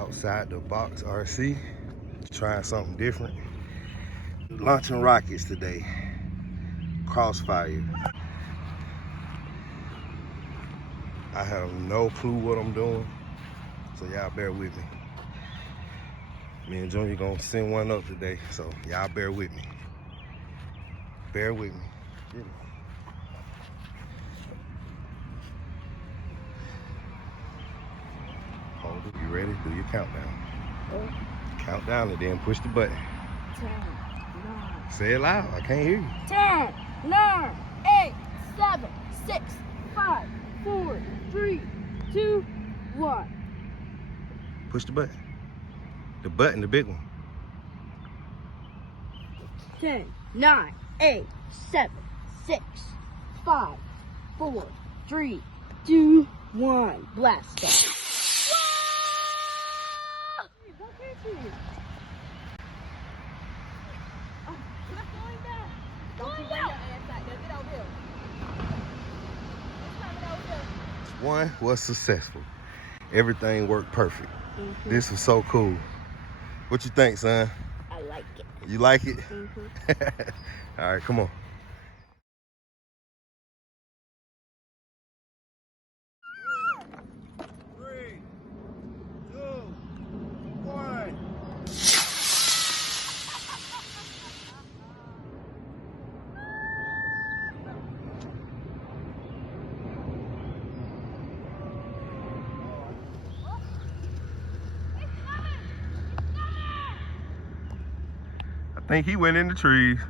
Outside the box RC, trying something different. Launching rockets today. Crossfire. I have no clue what I'm doing, so y'all bear with me. Me and Junior gonna send one up today, so y'all bear with me. Bear with me. Get it. Hold it. You ready? Do your countdown. Count down and then push the button. 10, 9. Say it loud. I can't hear you. 10, 9, 8, 7, 6, 5, 4, 3, 2, 1. Push the button. The button, the big one. 10, 9, 8, 7, 6, 5, 4, 3, 2, 1. Blast off. One was successful. Everything worked perfect. This was so cool. What you think, son? I like it. You like it? All right, come on. I think he went in the trees.